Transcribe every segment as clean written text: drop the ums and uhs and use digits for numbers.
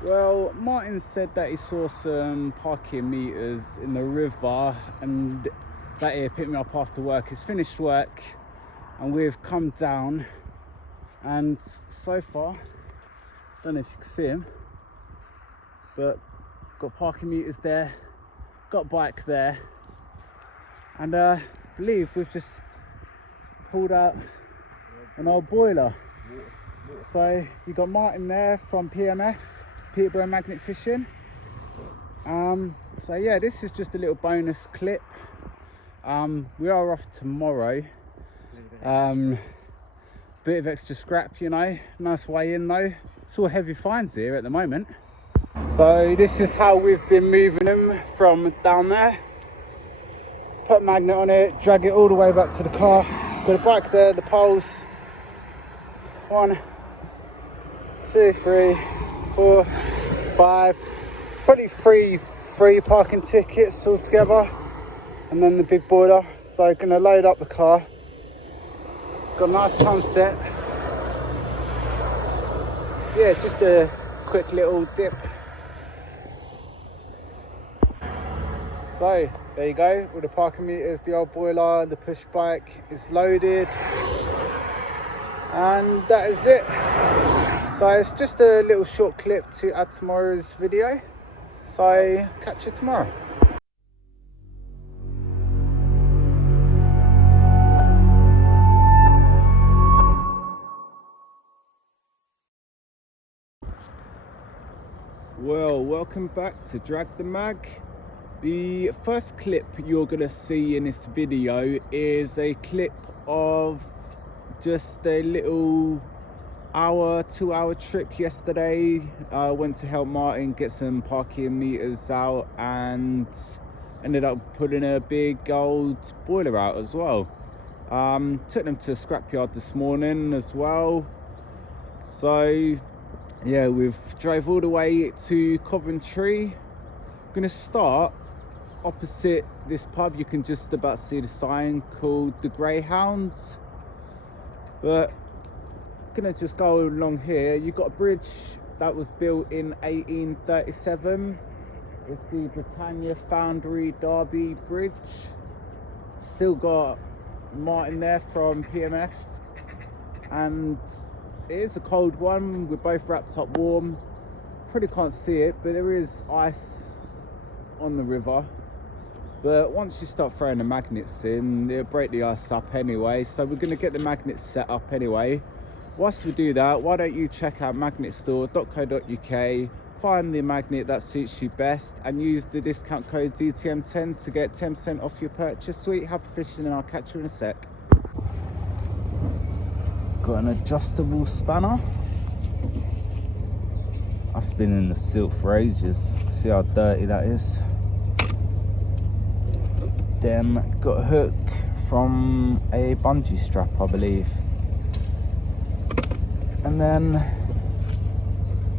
Well, Martin said that he saw some parking meters in the river and that he picked me up after work. He's finished work and we've come down, and so far, don't know if you can see him, but got parking meters there, got bike there, and I believe we've just pulled out an old boiler. So you got Martin there from PMF, Peterborough Magnet Fishing. So yeah, this is just a little bonus clip. We are off tomorrow. Bit of extra scrap, you know, nice way in though. It's all heavy finds here at the moment. So this is how we've been moving them from down there. Put a magnet on it, drag it all the way back to the car. Got a bike there, the poles. 1, 2, 3, 4, 5. Probably three parking tickets all together, and then the big boiler. So gonna load up the car. Got a nice sunset. Yeah, just a quick little dip. So there you go, all the parking meters, the old boiler, the push bike is loaded, and that is it. So it's just a little short clip to add tomorrow's video. So catch you tomorrow. Well, welcome back to Drag the Mag. The first clip you're gonna see in this video is a clip of just a little 2-hour trip yesterday. I went to help Martin get some parking meters out and ended up putting a big old boiler out as well. Took them to a scrapyard this morning as well. So yeah, we've drove all the way to Coventry. Gonna start opposite this pub. You can just about see the sign called the Greyhounds, but gonna just go along here. You've got a bridge that was built in 1837. It's the Britannia Foundry Derby Bridge. Still got Martin there from PMF, and it is a cold one. We're both wrapped up warm. Probably can't see it, but there is ice on the river. But once you start throwing the magnets in, it'll break the ice up anyway. So we're going to get the magnets set up anyway. Whilst we do that, why don't you check out magnetstore.co.uk, find the magnet that suits you best, and use the discount code DTM10 to get 10% off your purchase. Sweet, happy fishing, and I'll catch you in a sec. Got an adjustable spanner. That's been in the silt for ages. See how dirty that is. Then got a hook from a bungee strap, I believe. And then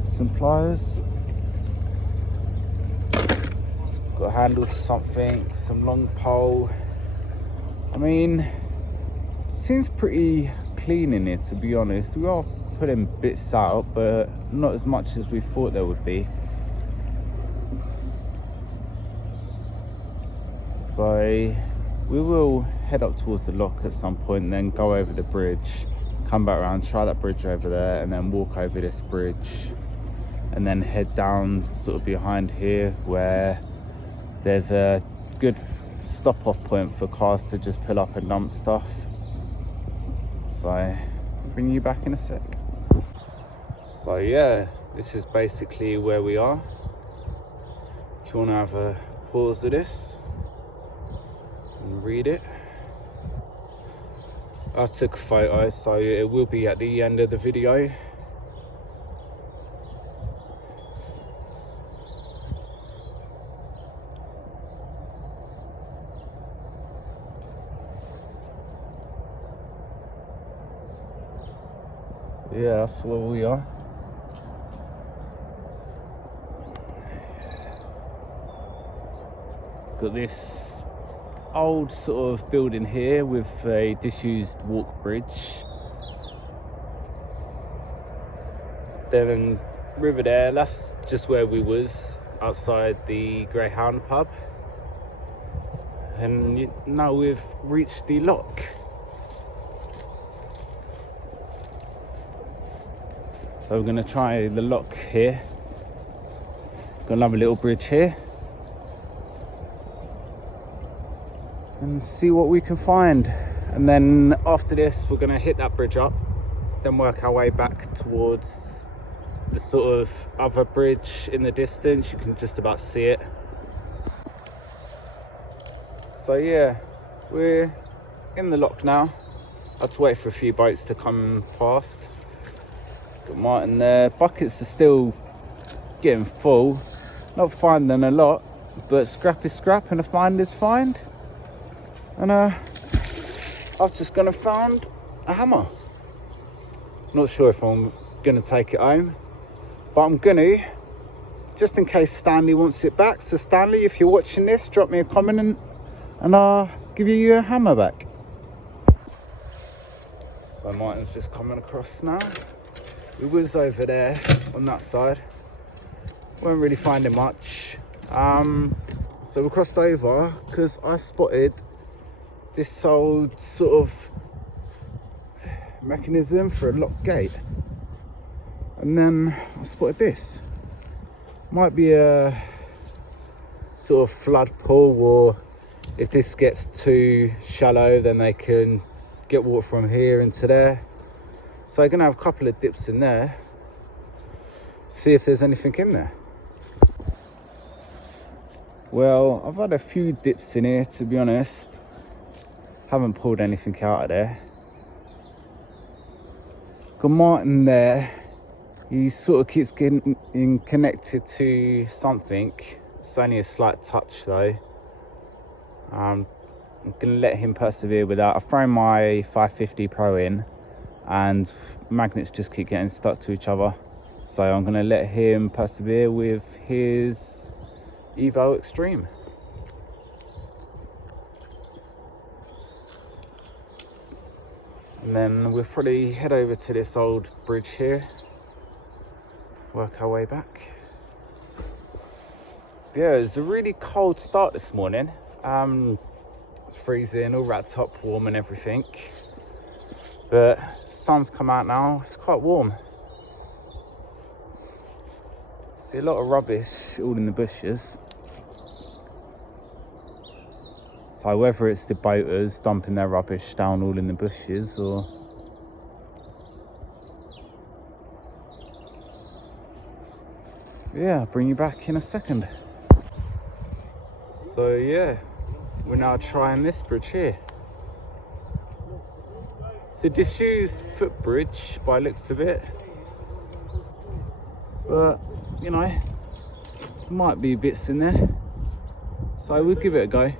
some pliers. Got a handle for something, some long pole. I mean, seems pretty clean in here, to be honest. We are putting bits out, but not as much as we thought there would be. So we will head up towards the lock at some point and then go over the bridge, come back around, try that bridge over there, and then walk over this bridge and then head down sort of behind here where there's a good stop off point for cars to just pull up and dump stuff. So I'll bring you back in a sec. So yeah, this is basically where we are. If you want to have a pause of this and read it. I took a photo, so it will be at the end of the video. Yeah, that's where we are. Got this old sort of building here with a disused walk bridge. Then river there, that's just where we was, outside the Greyhound pub. And now we've reached the lock. So we're going to try the lock here. Got another little bridge here. And see what we can find. And then after this, we're going to hit that bridge up. Then work our way back towards the sort of other bridge in the distance. You can just about see it. So yeah, we're in the lock now. I had to wait for a few boats to come past. Got Martin there. Buckets are still getting full. Not finding a lot, but scrap is scrap and a find is find. And I've just gone and found a hammer. Not sure if I'm gonna take it home, but I'm gonna, just in case Stanley wants it back. So Stanley, if you're watching this, drop me a comment and I'll give you your hammer back. So Martin's just coming across now. We was over there on that side. Weren't really finding much. So we crossed over because I spotted this old sort of mechanism for a locked gate. And then I spotted this. Might be a sort of flood pool, or if this gets too shallow, then they can get water from here into there. So I'm gonna have a couple of dips in there, see if there's anything in there. Well, I've had a few dips in here, to be honest. Haven't pulled anything out of there. Got Martin there. He sort of keeps getting connected to something. It's only a slight touch though. I'm gonna let him persevere with that. I've thrown my 550 Pro in and magnets just keep getting stuck to each other. So I'm gonna let him persevere with his Evo Extreme. And then we'll probably head over to this old bridge here, work our way back. Yeah, it was a really cold start this morning. It's freezing, all wrapped up, warm and everything. But sun's come out now, it's quite warm. See a lot of rubbish all in the bushes. So whether it's the boaters dumping their rubbish down all in the bushes, or yeah, I'll bring you back in a second. So yeah, we're now trying this bridge here. It's a disused footbridge by the looks of it, but you know, might be bits in there, so we'll give it a go.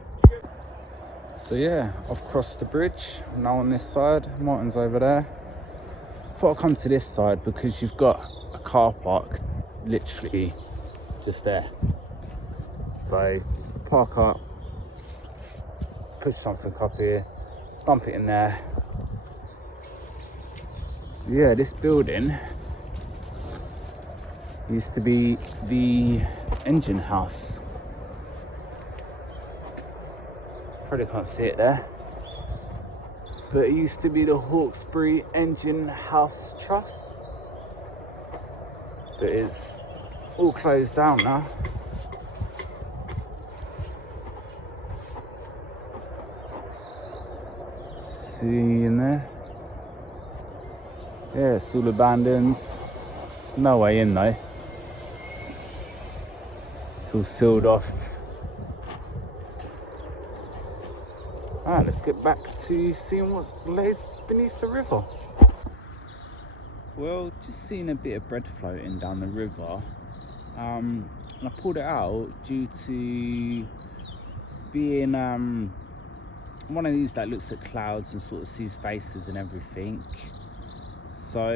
So yeah, I've crossed the bridge, I'm now on this side, Martin's over there. Thought I'd come to this side because you've got a car park literally just there. So park up, push something up here, dump it in there. Yeah, this building used to be the engine house. Probably can't see it there, but it used to be the Hawkesbury Engine House Trust, but it's all closed down now. See in there? Yeah, it's all abandoned. No way in though. It's all sealed off. Alright, let's get back to seeing what lays beneath the river. Well, just seeing a bit of bread floating down the river. And I pulled it out due to being one of these that looks at clouds and sort of sees faces and everything. So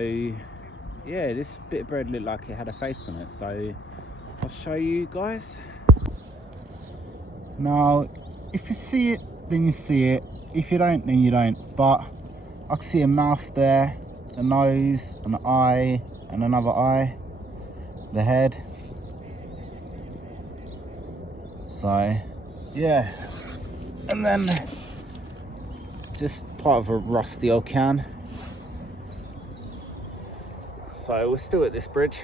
yeah, this bit of bread looked like it had a face on it, so I'll show you guys. Now, if you see it, then you see it. If you don't, then you don't. But I can see a mouth there, a nose, an eye, and another eye. the head. So yeah, and then just part of a rusty old can. So we're still at this bridge.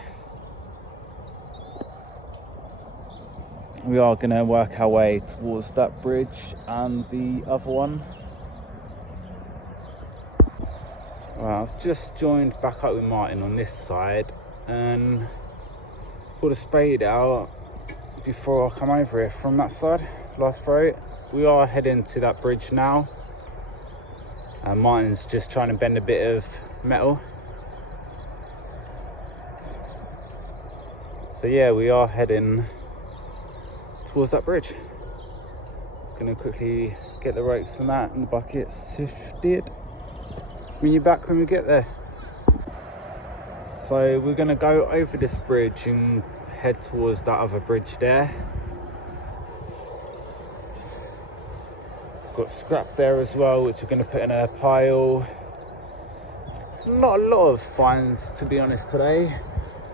We are going to work our way towards that bridge and the other one. Well, I've just joined back up with Martin on this side and pulled a spade out before I come over here from that side, last throat. We are heading to that bridge now, and Martin's just trying to bend a bit of metal. So yeah, we are heading towards that bridge. Just gonna quickly get the ropes and that and the bucket sifted. Bring you back when we get there. So we're gonna go over this bridge and head towards that other bridge there. Got scrap there as well, which we're going to put in a pile. Not a lot of finds, to be honest, today.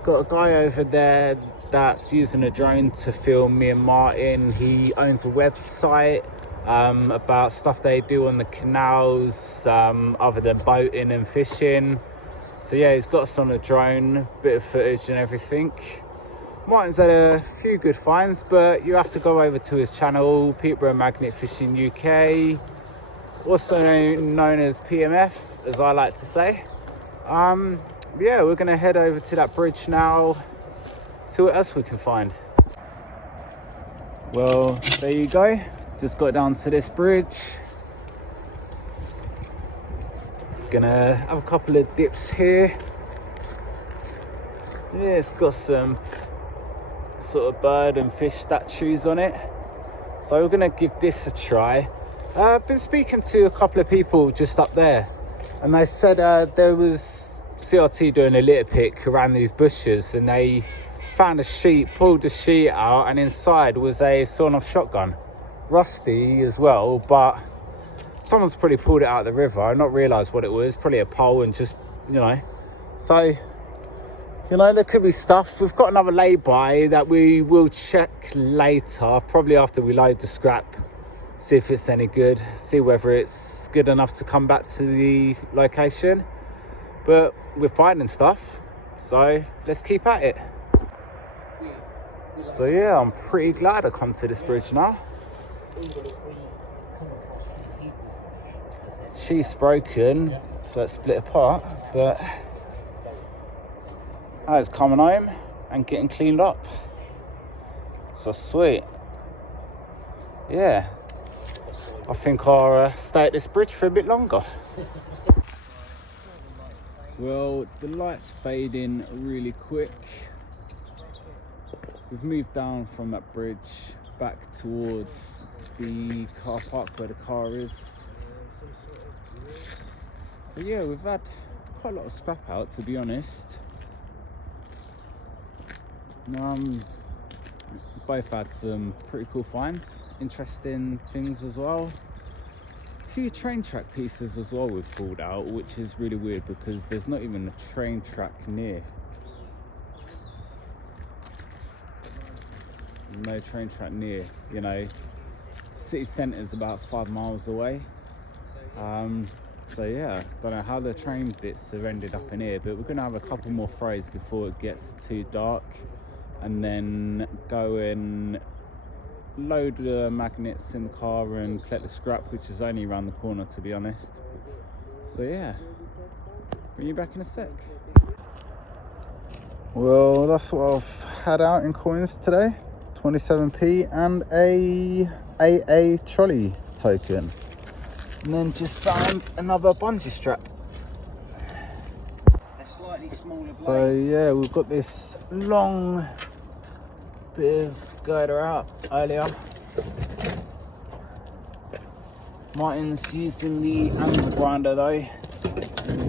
Got a guy over there that's using a drone to film me and Martin. He owns a website about stuff they do on the canals, other than boating and fishing. So yeah, he's got us on a drone, bit of footage and everything. Martin's had a few good finds, but you have to go over to his channel, Peterborough Magnet Fishing UK, also known as PMF, as I like to say. Yeah, we're going to head over to that bridge now, see what else we can find. Well, there you go. Just got down to this bridge. Gonna have a couple of dips here. Yeah, it's got some sort of bird and fish statues on it, so we're gonna give this a try. I've been speaking to a couple of people just up there, and they said there was CRT doing a litter pick around these bushes, and they found a sheet, pulled the sheet out, and inside was a sawn-off shotgun, rusty as well, but someone's probably pulled it out of the river. I not realised what it was, probably a pole, and just, you know, so you know, there could be stuff. We've got another lay-by that we will check later, probably after we load the scrap, see if it's any good, see whether it's good enough to come back to the location. But we're finding stuff, so let's keep at it. So yeah, I'm pretty glad I come to this bridge now. Sheath's broken, so it's split apart, but it's coming home and getting cleaned up, so sweet. Yeah, I think I'll stay at this bridge for a bit longer. Well, the light's fading really quick. We've moved down from that bridge back towards the car park where the car is. So yeah, we've had quite a lot of scrap out, to be honest. Both had some pretty cool finds, interesting things as well. A few train track pieces as well we've pulled out, which is really weird because there's not even a train track near. No train track near, you know. City centre is about 5 miles away. So yeah, don't know how the train bits have ended up in here, but we're going to have a couple more throws before it gets too dark, and then go and load the magnets in the car and collect the scrap, which is only around the corner, to be honest. So yeah, bring you back in a sec. Well, that's what I've had out in coins today, 27p and a AA trolley token. And then just found another bungee strap. A slightly smaller blade. So yeah, we've got this long bit of girder out earlier. Martin's using the angle grinder though.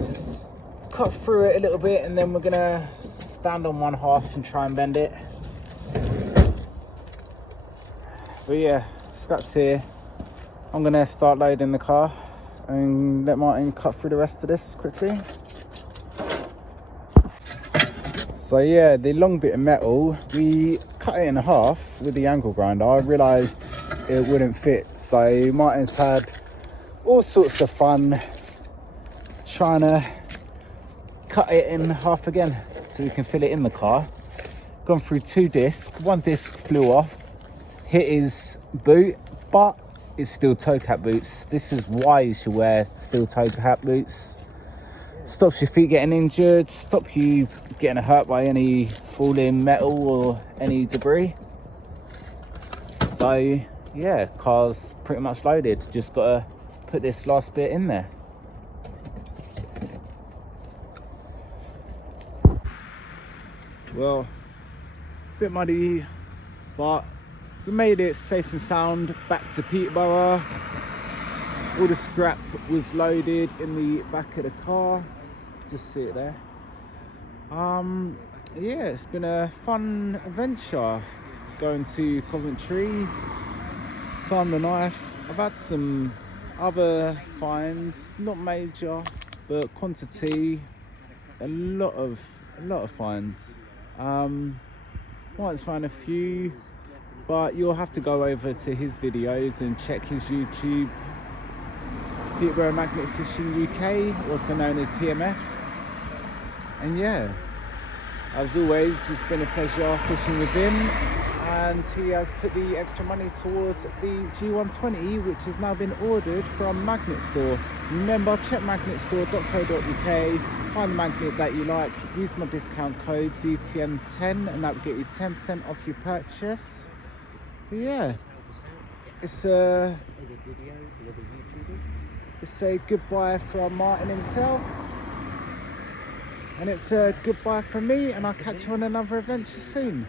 Just cut through it a little bit, and then we're gonna stand on one half and try and bend it. But yeah, scraps here. I'm gonna start loading the car and let Martin cut through the rest of this quickly. So yeah, the long bit of metal, we cut it in half with the angle grinder. I realised it wouldn't fit, so Martin's had all sorts of fun trying to cut it in half again so we can fit it in the car. Gone through 2 discs, 1 disc flew off, hit his boot, but it's steel toe cap boots. This is why you should wear steel toe cap boots. Stops your feet getting injured, stop you getting hurt by any falling metal or any debris. So yeah, car's pretty much loaded. Just gotta put this last bit in there. Well, a bit muddy, but we made it safe and sound back to Peterborough. All the scrap was loaded in the back of the car. Just see it there. Yeah, it's been a fun adventure going to Coventry. Found the knife. I've had some other finds, not major, but quantity. A lot of finds. Might find a few, but you'll have to go over to his videos and check his YouTube. Peterborough Magnet Fishing UK, also known as PMF. And yeah, as always, it's been a pleasure fishing with him, and he has put the extra money towards the G120, which has now been ordered from Magnet Store. Remember, check magnetstore.co.uk, find the magnet that you like, use my discount code DTN10 and that will get you 10% off your purchase. But yeah, it's a goodbye from Martin himself, and it's a goodbye from me, and I'll catch you on another adventure soon.